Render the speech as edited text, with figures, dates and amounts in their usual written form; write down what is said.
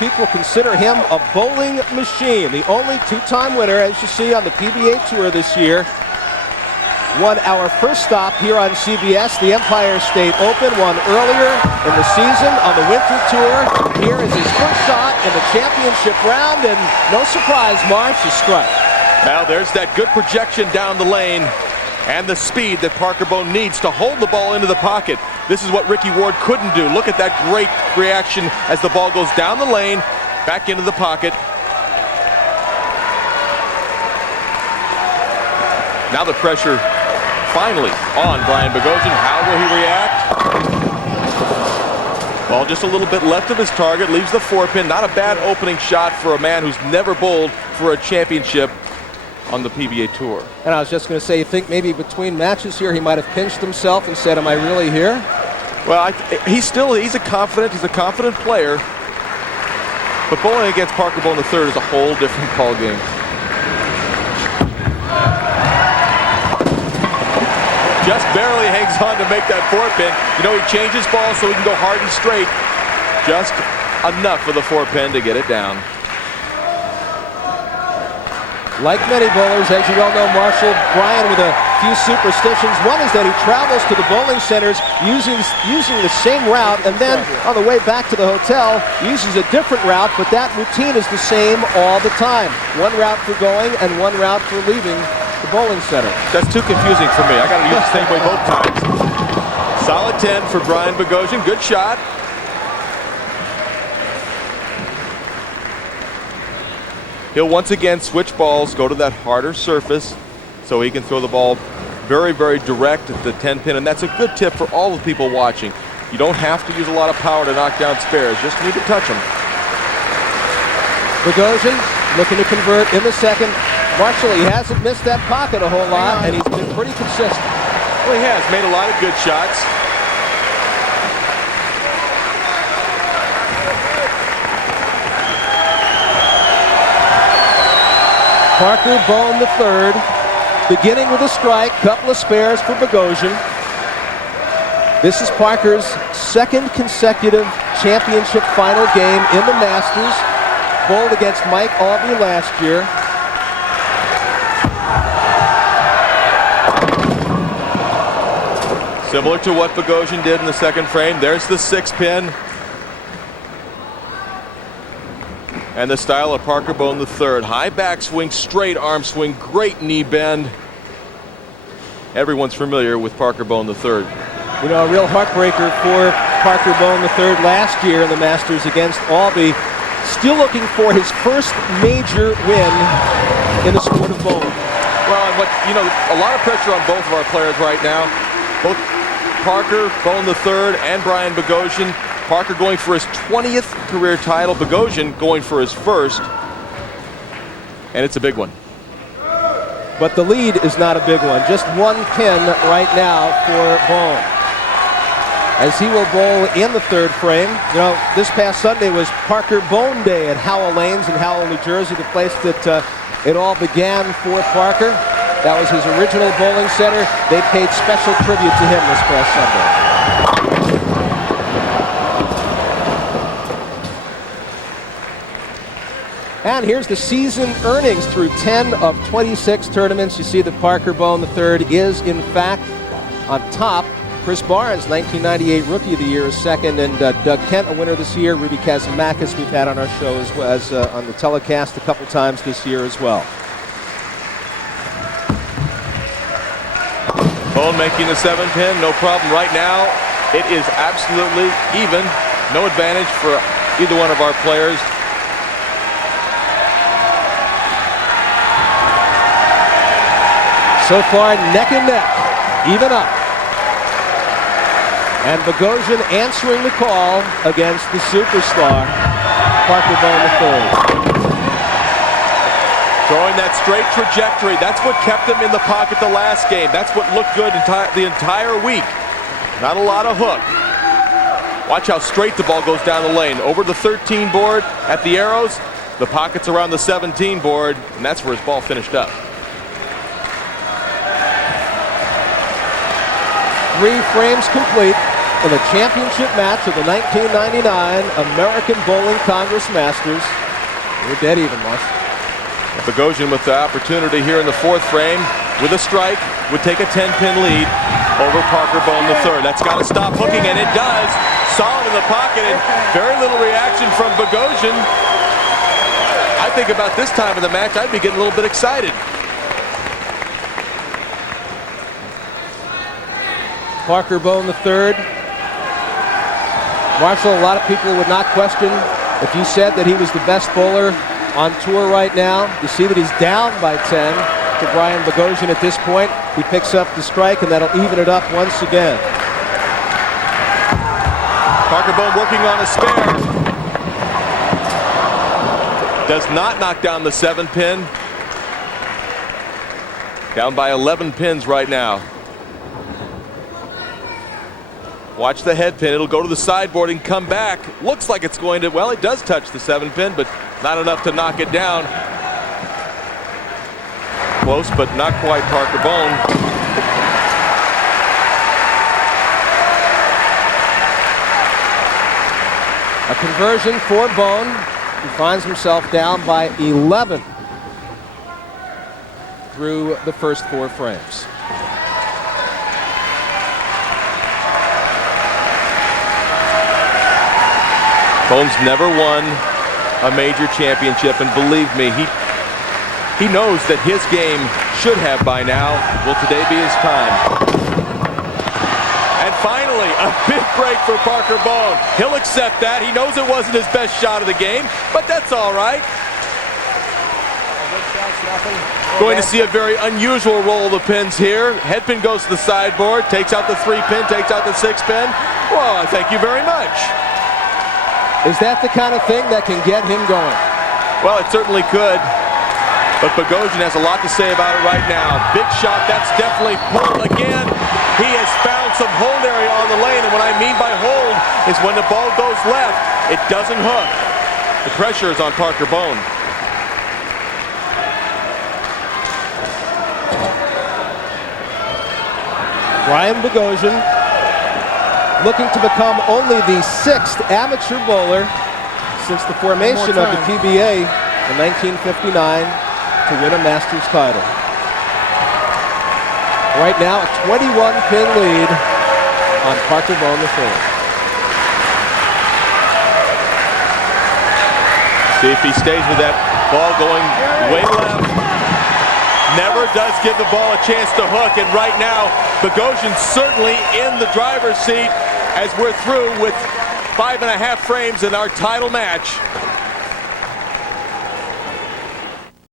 people consider him a bowling machine. The only two-time winner, as you see on the PBA Tour this year. Won our first stop here on CBS, the Empire State Open, won earlier in the season on the Winter Tour. Here is his first shot in the championship round, and no surprise, Marsh, a strike. Now there's that good projection down the lane and the speed that Parker Bohn needs to hold the ball into the pocket. This is what Ricky Ward couldn't do. Look at that great reaction as the ball goes down the lane, back into the pocket. Now the pressure finally on Brian Boghosian. How will he react? Ball just a little bit left of his target, leaves the 4-pin. Not a bad opening shot for a man who's never bowled for a championship on the PBA Tour. And I was just going to say, you think maybe between matches here he might have pinched himself and said, am I really here? Well, he's a confident player. But bowling against Parker Bohn III is a whole different ball game. Just barely hangs on to make that 4-pin. You know, he changed his ball so he can go hard and straight. Just enough for the 4-pin to get it down. Like many bowlers, as you all know, Marshall, Brian with a few superstitions. One is that he travels to the bowling centers using the same route, and then on the way back to the hotel uses a different route, but that routine is the same all the time. One route for going and one route for leaving the bowling center. That's too confusing for me. I got to use the same way both times. Solid 10 for Brian Boghosian. Good shot. He'll once again switch balls, go to that harder surface so he can throw the ball very, very direct at the 10-pin, and that's a good tip for all the people watching. You don't have to use a lot of power to knock down spares, just need to touch them. Boghosian looking to convert in the second. Marshall, he hasn't missed that pocket a whole lot, and he's been pretty consistent. Well, he has made a lot of good shots. Parker Bohn III, beginning with a strike, couple of spares for Boghosian. This is Parker's second consecutive championship final game in the Masters. Bowled against Mike Albee last year. Similar to what Boghosian did in the second frame. There's the 6-pin. And the style of Parker Bohn III. High backswing, straight arm swing, great knee bend. Everyone's familiar with Parker Bohn III. You know, a real heartbreaker for Parker Bohn III last year in the Masters against Albee. Still looking for his first major win in the sport of bowling. Well, and you know, a lot of pressure on both of our players right now. Both Parker Bohn III and Brian Boghosian. Parker going for his 20th career title. Boghosian going for his first. And it's a big one. But the lead is not a big one. Just one pin right now for Bohn, as he will bowl in the third frame. You know, this past Sunday was Parker Bohn Day at Howell Lanes in Howell, New Jersey, the place that it all began for Parker. That was his original bowling center. They paid special tribute to him this past Sunday. And here's the season earnings through 10 of 26 tournaments. You see that Parker Bohn III is, in fact, on top. Chris Barnes, 1998 Rookie of the Year, is second, and Doug Kent, a winner this year. Rudy Kasimakis, we've had on our show as well as on the telecast a couple times this year as well. Bohn making the 7-pin, no problem. Right now, it is absolutely even. No advantage for either one of our players. So far, neck and neck, even up. And Boghosian answering the call against the superstar, Parker Bohn III. Throwing that straight trajectory. That's what kept him in the pocket the last game. That's what looked good the entire week. Not a lot of hook. Watch how straight the ball goes down the lane. Over the 13 board at the arrows, the pocket's around the 17 board, and that's where his ball finished up. 3 frames complete. in the championship match of the 1999 American Bowling Congress Masters. We're dead even, Marsh. Boghosian with the opportunity here in the fourth frame with a strike would take a 10-pin lead over Parker Bohn III. That's got to stop hooking, and it does. Solid in the pocket and very little reaction from Boghosian. I think about this time of the match, I'd be getting a little bit excited. Parker Bohn III. Marshall, a lot of people would not question if you said that he was the best bowler on tour right now. You see that he's down by 10 to Brian Boghosian at this point. He picks up the strike, and that'll even it up once again. Parker Bohn working on a spare. Does not knock down the 7-pin. Down by 11 pins right now. Watch the head pin. It'll go to the sideboard and come back. Looks like it's going to, well, it does touch the 7-pin, but not enough to knock it down. Close, but not quite Parker Bohn. A conversion for Bohn. He finds himself down by 11 through the first 4 frames. Bohn's never won a major championship, and believe me, he knows that his game should have by now. Will today be his time? And finally, a big break for Parker Bohn. He'll accept that. He knows it wasn't his best shot of the game, but that's all right. Going to see a very unusual roll of the pins here. Head pin goes to the sideboard, takes out the 3-pin, takes out the 6-pin. Well, thank you very much. Is that the kind of thing that can get him going? Well, it certainly could. But Boghosian has a lot to say about it right now. Big shot, that's definitely pulled again. He has found some hold area on the lane, and what I mean by hold is when the ball goes left, it doesn't hook. The pressure is on Parker Bohn. Brian Boghosian looking to become only the 6th amateur bowler since the formation of the PBA in 1959 to win a Masters title. Right now, a 21-pin lead on Parker Bohn III. See if he stays with that ball going way left. Never does give the ball a chance to hook, and right now, Boghosian certainly in the driver's seat as we're through with 5.5 frames in our title match.